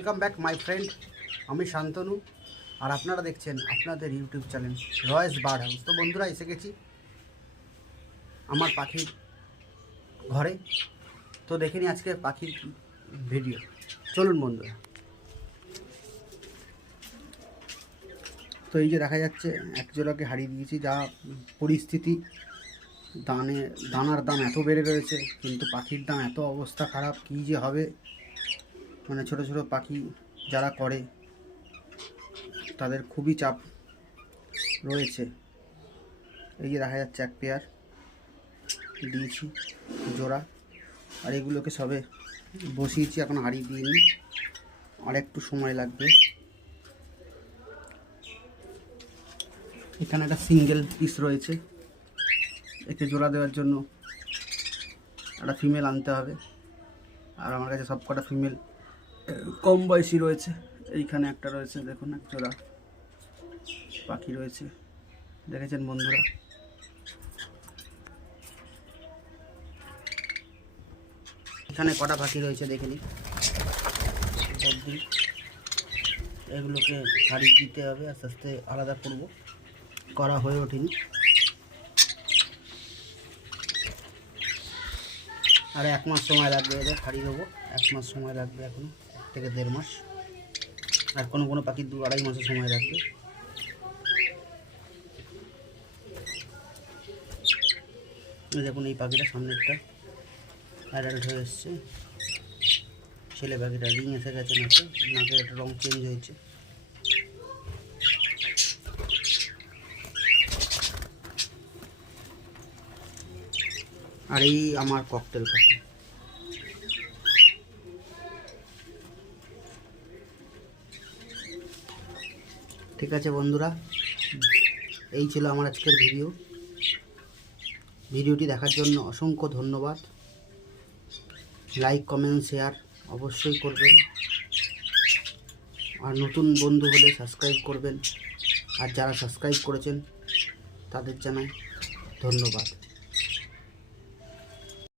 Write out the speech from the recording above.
Welcome back my friend. আমি শান্তনু আর আপনারা দেখছেন আপনাদের ইউটিউব চ্যানেল রয়েস বার্ড হাউস। তো বন্ধুরা, এসে গেছি আমার পাখির ঘরে। তো দেখে নিই আজকে পাখির ভিডিও। চলুন বন্ধুরা। তো এই যে দেখা যাচ্ছে এক জোড়াকে হারিয়ে দিয়েছি। যা পরিস্থিতি, দানার দাম এত বেড়ে রয়েছে, কিন্তু পাখির দাম এত অবস্থা খারাপ, কী যে হবে। মানে ছোট ছোট পাখি যারা করে তাদের খুবই চাপ রয়েছে। এই যে দেখা যাচ্ছে এক পেয়ার দিয়েছি জোড়া, আর এগুলোকে সবে বসিয়েছি, এখন হারিয়ে দিইনি, আর একটু সময় লাগবে। এখানে একটা সিঙ্গেল পিস রয়েছে, একে জোড়া দেওয়ার জন্য একটা ফিমেল আনতে হবে। আর আমার কাছে সব কটা ফিমেল কম বয়সী রয়েছে। এইখানে একটা রয়েছে, দেখুন এক জোড়া পাখি রয়েছে, দেখেছেন বন্ধুরা। এখানে কটা পাখি রয়েছে দেখে নিন। এগুলোকে হারিয়ে দিতে হবে, আস্তে আস্তে আলাদা করব, করা হয়ে ওঠেনি। আর 1 মাস সময় লাগবে, এদের হারিয়ে দেবো। 1 মাস সময় লাগবে, এখনো 1 থেকে 1.5 মাস। আর কোনো পাখির 2-2.5 মাসের সময় লাগবে। দেখুন এই পাখিটা সামনেরটা অ্যাডাল্ট হয়ে এসছে। ছেলে পাখিটা রিং এসে গেছে, নাকের একটা রং চেঞ্জ হয়েছে। আর এই আমার ককটেল পাখি। ঠিক আছে বন্ধুরা, এই ছিল আমার আজকের ভিডিওটি দেখার জন্য অসংখ্য ধন্যবাদ। লাইক, কমেন্ট, শেয়ার অবশ্যই করবেন। আর নতুন বন্ধু হলে সাবস্ক্রাইব করবেন। আর যারা সাবস্ক্রাইব করেছেন তাদের জানাই ধন্যবাদ।